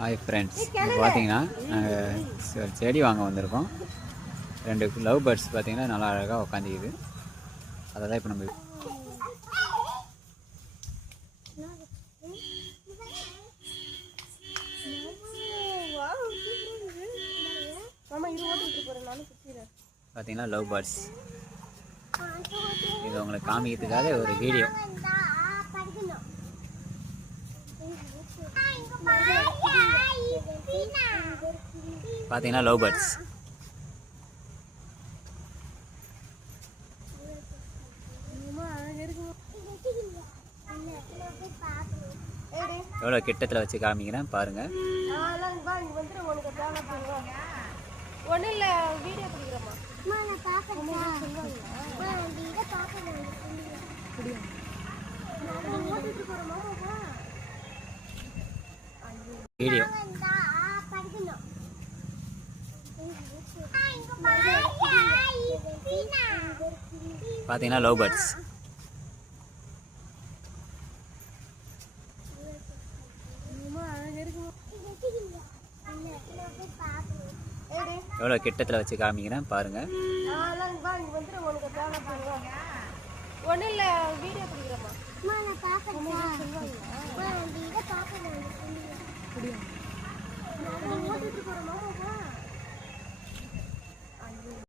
Hi friends, இப்போ பார்த்தீங்கன்னா நாங்கள் செடி வாங்க வந்திருக்கோம். 2 லவ் பேர்ட்ஸ் பார்த்தீங்கன்னா நல்லா அழகாக உட்காந்துக்குது. அதை தான் இப்போ நம்ம பார்த்தீங்கன்னா லவ் பேர்ட்ஸ் இது உங்களுக்கு காமிக்கிறதுக்காக ஒரு வீடியோ. பார்த்தீங்கன்னா லவ் பேர்ட்ஸ் எவ்வளோ கிட்டத்தில் வச்சு காமிக்கிறேன் பாருங்கள். ஒன்றும் இல்லை, வீடியோ பிடிக்கிறோமா வீடியோ. பார்த்தீங்கன்னா லவ் பேர்ட்ஸ் எவ்வளோ கிட்டத்தில் வச்சு காமிக்கிறேன் பாருங்கள். ஒன்றும் இல்லை, வீடியோ பிடிக்கிறோமா.